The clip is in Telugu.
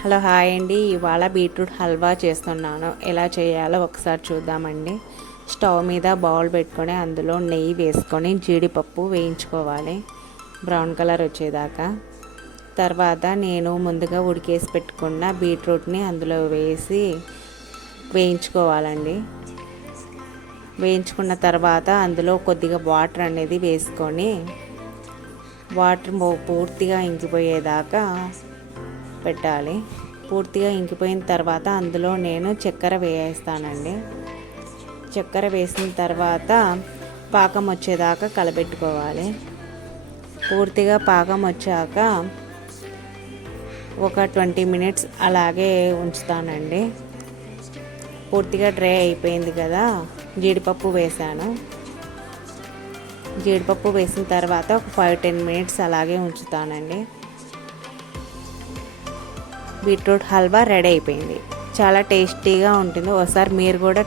హలో హాయ్ అండి. ఇవాళ బీట్రూట్ హల్వా చేస్తున్నాను. ఎలా చేయాలో ఒకసారి చూద్దామండి. స్టవ్ మీద బౌల్ పెట్టుకొని అందులో నెయ్యి వేసుకొని జీడిపప్పు వేయించుకోవాలి బ్రౌన్ కలర్ వచ్చేదాకా. తర్వాత నేను ముందుగా ఉడికేసి పెట్టుకున్న బీట్రూట్ని అందులో వేసి వేయించుకోవాలండి. వేయించుకున్న తర్వాత అందులో కొద్దిగా వాటర్ అనేది వేసుకొని వాటర్ పూర్తిగా ఇంకిపోయేదాకా పెట్టాలి. పూర్తిగా ఇంకిపోయిన తర్వాత అందులో నేను చక్కెర వేస్తానండి. చక్కెర వేసిన తర్వాత పాకం వచ్చేదాకా కలబెట్టుకోవాలి. పూర్తిగా పాకం వచ్చాక ఒక 20 మినిట్స్ అలాగే ఉంచుతానండి. పూర్తిగా డ్రై అయిపోయింది కదా, జీడిపప్పు వేసాను. జీడిపప్పు వేసిన తర్వాత ఒక 5-10 మినిట్స్ అలాగే ఉంచుతానండి. బీట్రూట్ హల్వా రెడీ అయిపోయింది. చాలా టేస్టీగా ఉంటుంది. ఒకసారి మీరు కూడా